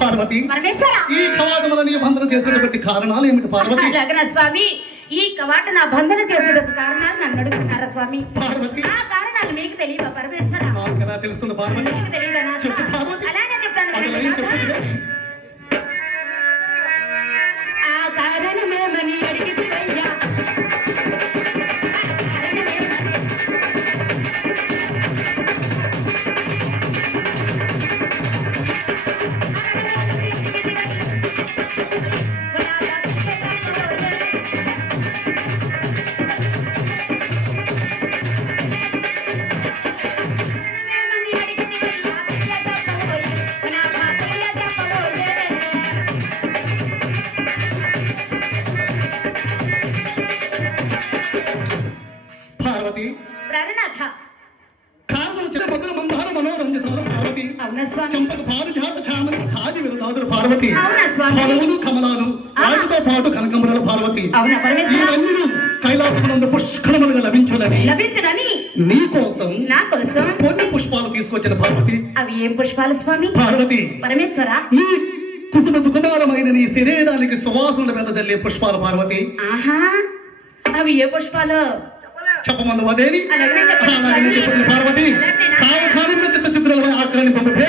పార్వతి ఈ కవాటములను బంధన చేసేటువంటి కారణాలు ఏమిటి పార్వతి? లగ్న స్వామి, ఈ కవాట నా బంధన చేసేటప్పుడు కారణాలు నన్ను అడుగుతున్నారా స్వామి? పార్వతి ఆ కారణాలు మీకు తెలియవా పరమేశ్వర? ఎలా తెలుస్తుంది పార్వతి? మీకు తెలియదా? చెప్పు పార్వతి. అలానే చెప్తాను. ఆ కారణమేమని అడిగితే పార్వతి కారణం చిరమధుర మందార మనోరంజితాలు పార్వతి. చంపక పారిజాత చామని ఛాది విరదాదులు పార్వతి. ఫలములు కమలాలు వాటితో పాటు కనకమరాలు పార్వతి. ఇవన్నీ కైలాసమునందు పుష్కలములుగా లభించాలని నీ కోసం కొన్ని పుష్పాలు తీసుకొచ్చిన పార్వతి. అవి ఏం పుష్పాలు స్వామి? పార్వతి పరమేశ్వర, నీ కుసుమ సుకుమారమైన నీ శరీరానికి సువాసనలు వెదజల్లే పుష్పాలు పార్వతి. ఆహా, అవి ఏ పుష్పాలు చెప్పమందు అదేని అలాగనే చెప్పండి పార్వతి. సావధానంగా చిత్త చిత్రాలపై ఆగ్రహాన్ని పంపే